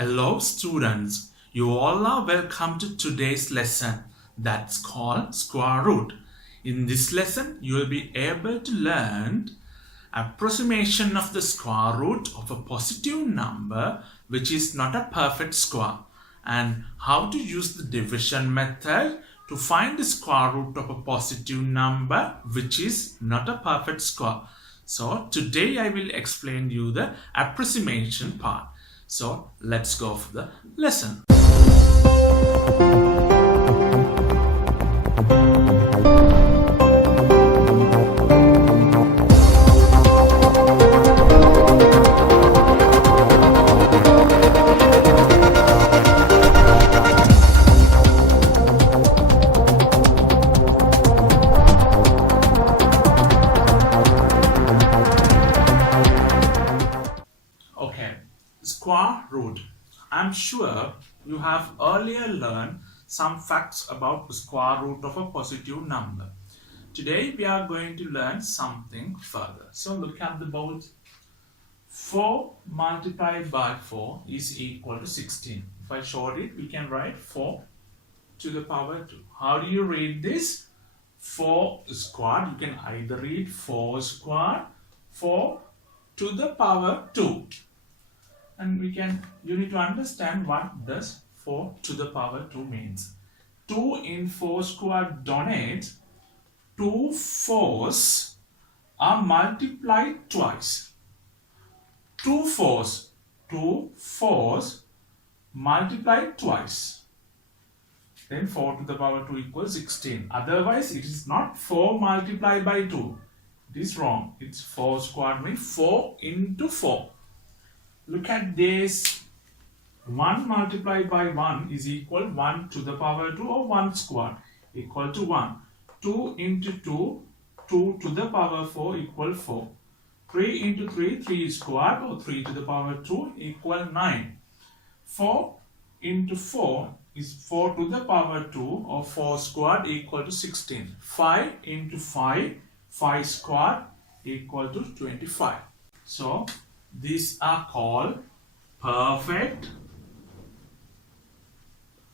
Hello students, you all are welcome to today's lesson that's called square root. In this lesson, you will be able to learn approximation of the square root of a positive number which is not a perfect square, and how to use the division method to find the square root of a positive number which is not a perfect square. So today I will explain you the approximation part. So let's go for the lesson. Square root. I'm sure you have earlier learned some facts about the square root of a positive number. Today we are going to learn something further. So look at the board. 4 multiplied by 4 is equal to 16. If I short it, we can write 4 to the power 2. How do you read this? 4 squared. You can either read 4 squared, 4 to the power 2. And you need to understand what does 4 to the power 2 means. 2 in 4 squared donates 2 4s are multiplied twice. 2 4s multiplied twice. Then 4 to the power 2 equals 16. Otherwise, it is not 4 multiplied by 2. It is wrong. It's 4 squared means 4 into 4. Look at this. 1 multiplied by 1 is equal 1 to the power 2 or 1 squared equal to 1. 2 into 2, 2 to the power 4 equal 4. 3 into 3, 3 squared or 3 to the power 2 equal 9. 4 into 4 is 4 to the power 2 or 4 squared equal to 16. 5 into 5, 5 squared equal to 25. So these are called perfect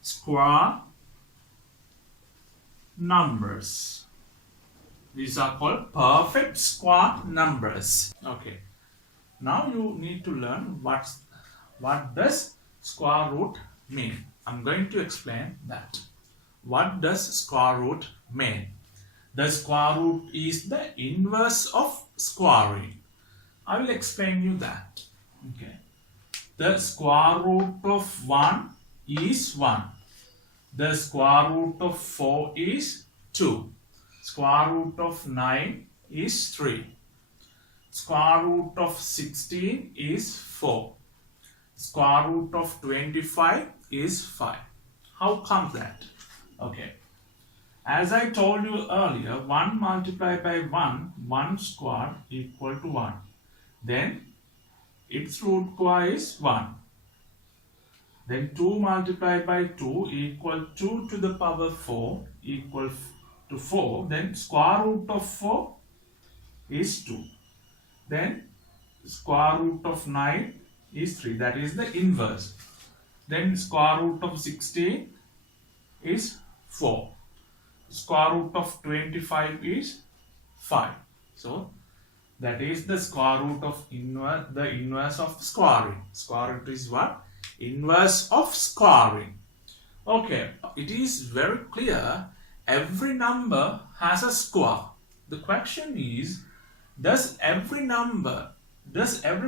square numbers. These are called perfect square numbers. Okay. Now you need to learn what does square root mean. I'm going to explain that. What does square root mean? The square root is the inverse of squaring. I will explain you that. Okay. The square root of 1 is 1. The square root of 4 is 2. Square root of 9 is 3. Square root of 16 is 4. Square root of 25 is 5. How comes that? Okay. As I told you earlier, 1 multiplied by 1, 1 squared equal to 1. Then its root square is 1. Then 2 multiplied by 2 equal 2 to the power 4 equal to 4. Then square root of 4 is 2. Then square root of 9 is 3. That is the inverse. Then square root of 16 is 4. Square root of 25 is 5. So that is the square root of the inverse of squaring. Square root is what? Inverse of squaring. Okay, it is very clear. Every number has a square. The question is, does every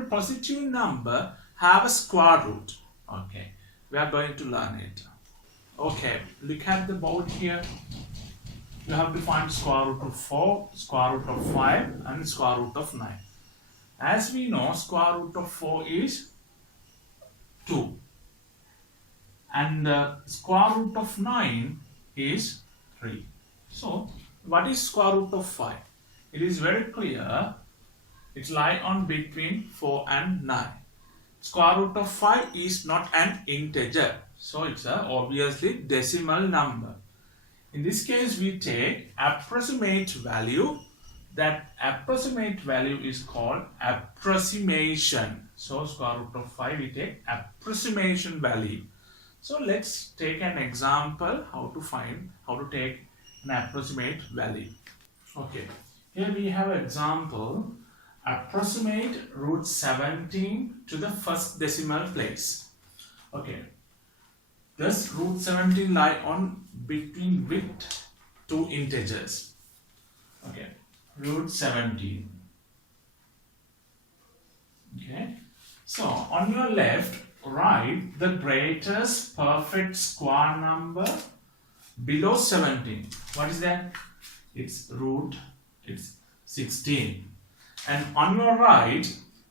positive number have a square root? Okay, we are going to learn it. Okay, look at the board here. You have to find square root of 4, square root of 5 and square root of 9. As we know, square root of 4 is 2. And the square root of 9 is 3. So, what is square root of 5? It is very clear. It lies on between 4 and 9. Square root of 5 is not an integer. So, it's obviously decimal number. In this case, we take approximate value. That approximate value is called approximation. So square root of 5 we take approximation value. So let's take an example how to take an approximate value. Okay, here we have an example. Approximate root 17 to the first decimal place. Okay, thus root 17 lie on between with two integers. Okay, root 17. Okay, so on your left, write the greatest perfect square number below 17. What is that? It's 16. And on your right,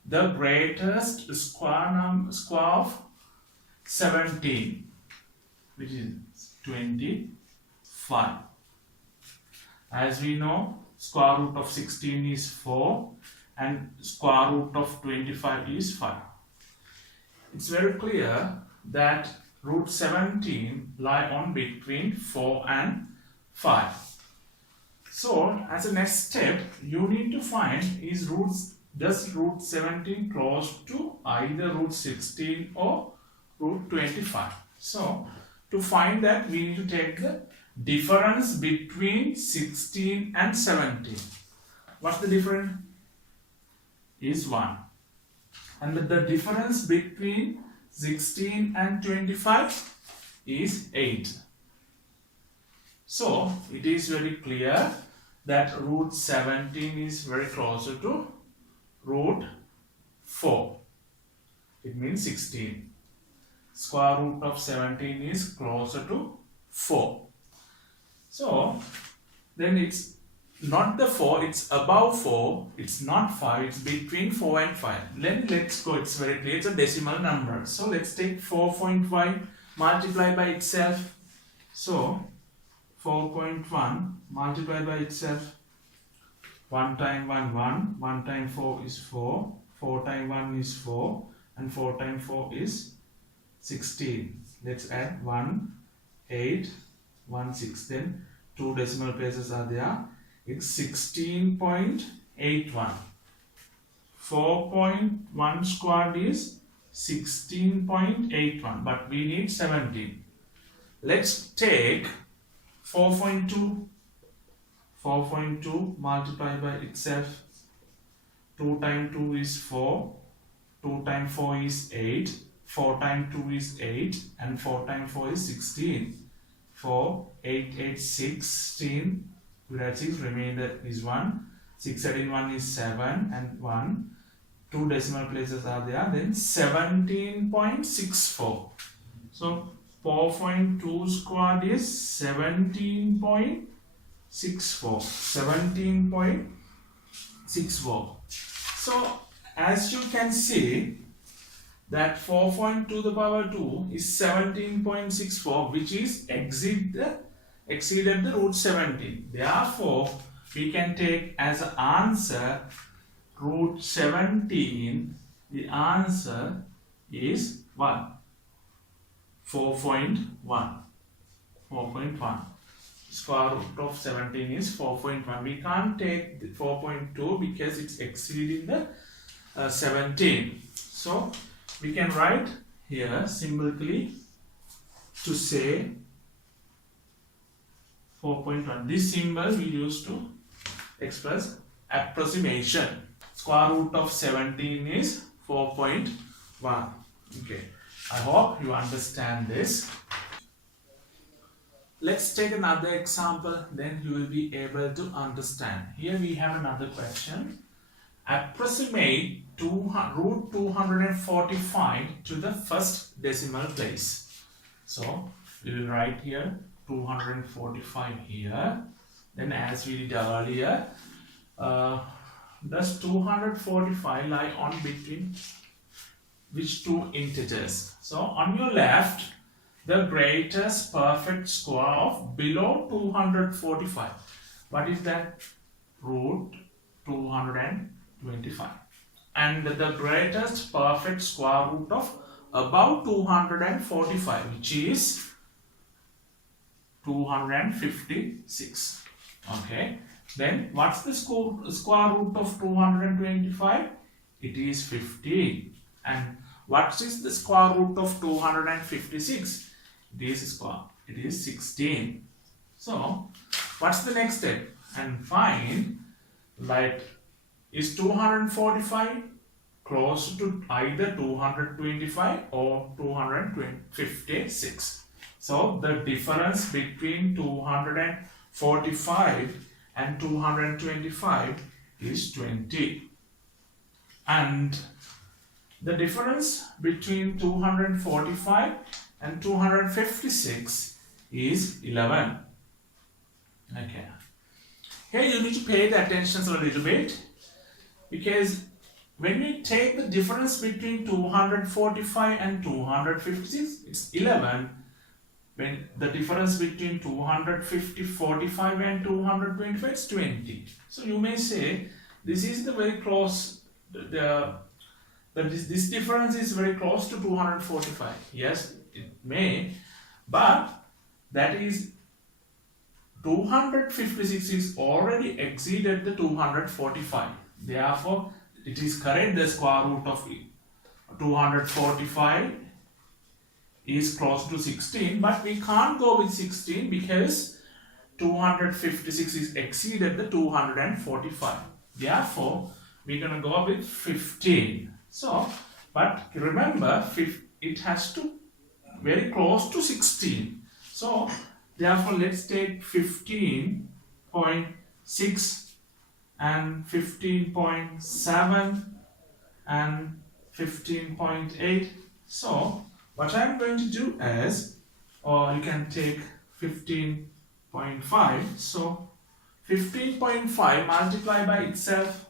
the greatest square of 17, which is 25. As we know, square root of 16 is 4 and square root of 25 is 5. It's very clear that root 17 lie on between 4 and 5. So as a next step, you need to find does root 17 close to either root 16 or root 25. So to find that, we need to take the difference between 16 and 17. What's the difference? Is 1. And the difference between 16 and 25 is 8. So it is very clear that root 17 is very closer to root 4. It means 16. Square root of 17 is closer to 4. So then it's not the 4, it's above 4, it's not 5, it's between 4 and 5. Then let's go, it's very clear, it's a decimal number. So let's take 4.5 multiplied by itself. So 4.1 multiplied by itself. 1 times 1, 1, 1 times 4 is 4, 4 times 1 is 4, and 4 times 4 is 16. Let's add 1, 8, 1, 6. Then 2 decimal places are there. It's 16.81. 4.1 squared is 16.81, but we need 17. Let's take 4.2. 4.2 multiplied by itself. 2 times 2 is 4. 2 times 4 is 8. 4 times 2 is 8. And 4 times 4 is 16. 4, 8, 8, 16. We add 6, remainder is 1. 6 adding 1 is 7 and 1. 2 decimal places are there. Then 17.64. So 4.2 squared is 17.64. 17.64. So as you can see that 4.2 to the power 2 is 17.64, which is exceeded the root 17. Therefore, we can take as an answer root 17. The answer is 1. 4.1. 4.1. Square root of 17 is 4.1. We can't take the 4.2 because it's exceeding the 17. So we can write here simply to say 4.1. This symbol we use to express approximation. Square root of 17 is 4.1. Okay. I hope you understand this. Let's take another example, then you will be able to understand. Here we have another question. Approximate root 245 to the first decimal place. So we will write here 245 here. Then as we did earlier, does 245 lie on between which two integers? So on your left, the greatest perfect square of below 245. What is that? Root 225. And the greatest perfect square root of above 245, which is 256. Okay. Then what's the square root of 225? It is 50. And what is the square root of 256? It is 16. So what's the next step? And find, like, is 245 close to either 225 or 256? So the difference between 245 and 225 is 20. And the difference between 245 and 256 is 11. Okay. Here you need to pay the attention a little bit, because when we take the difference between 245 and 256, it's 11. When the difference between 245 and 225 is 20. So you may say this is the very close, this difference is very close to 245. Yes, it may, but that is 256 is already exceeded the 245. Therefore, it is correct, the square root of 245 is close to 16, but we can't go with 16 because 256 is exceeded the 245. Therefore, we're going to go with 15. So, but remember, it has to very close to 16. So, therefore, let's take 15.6 and 15.7 and 15.8. So, what I'm going to do is, or you can take 15.5. So, 15.5 multiplied by itself.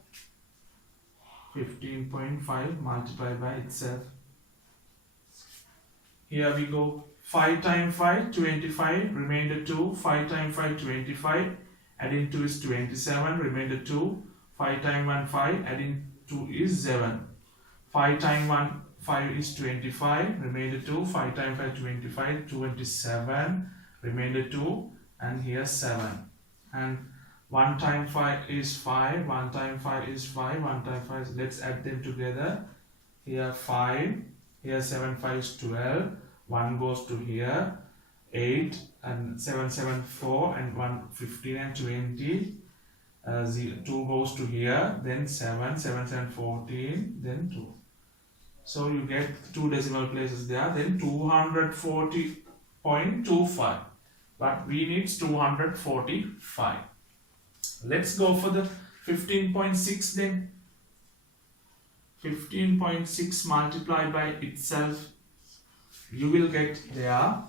15.5 multiplied by itself. Here we go. 5 times 5, 25, remainder 2. 5 times 5, 25, adding 2 is 27, remainder 2. 5 times 1, 5, adding 2 is 7. 5 times 1, 5 is 25, remainder 2. 5 times 5, 25, 27, remainder 2, and here 7. And 1 times 5 is 5, 1 times 5 is 5, 1 times 5 is, let's add them together. Here 5, here 7, 5 is 12. 1 goes to here, 8 and 7, 7, 4 and 1, 15 and 20. 2 goes to here, then 7, 7, 7, 14, then 2. So you get 2 decimal places there, then 240.25. But we need 245. Let's go for the 15.6 then. 15.6 multiplied by itself. You will get there,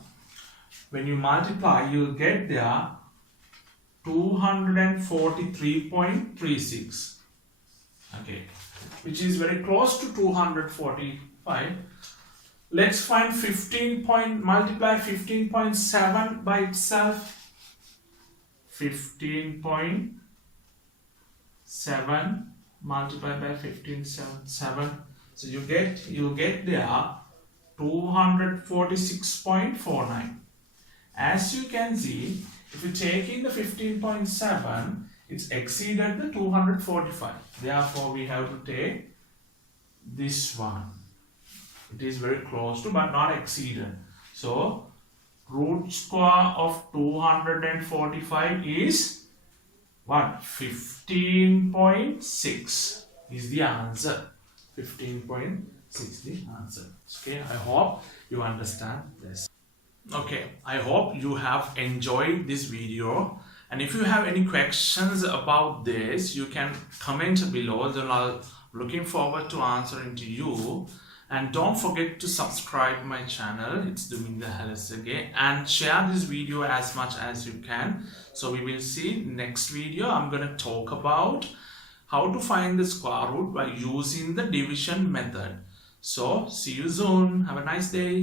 when you multiply, you will get there 243.36. Okay, which is very close to 245. Let's find multiply 15.7 by itself. 15.7 multiplied by 15.7. So you get there 246.49. As you can see, if you take in the 15.7, it's exceeded the 245. Therefore, we have to take this one. It is very close to, but not exceeded. So, root square of 245 is what? 15.6 is the answer. 15.6 the answer. Okay, I hope you understand this. Okay, I hope you have enjoyed this video, and if you have any questions about this, you can comment below. Then I'll looking forward to answering to you. And don't forget to subscribe my channel. It's Duminda again, and share this video as much as you can. So we will see next video. I'm gonna talk about how to find the square root by using the division method. So see you soon. Have a nice day.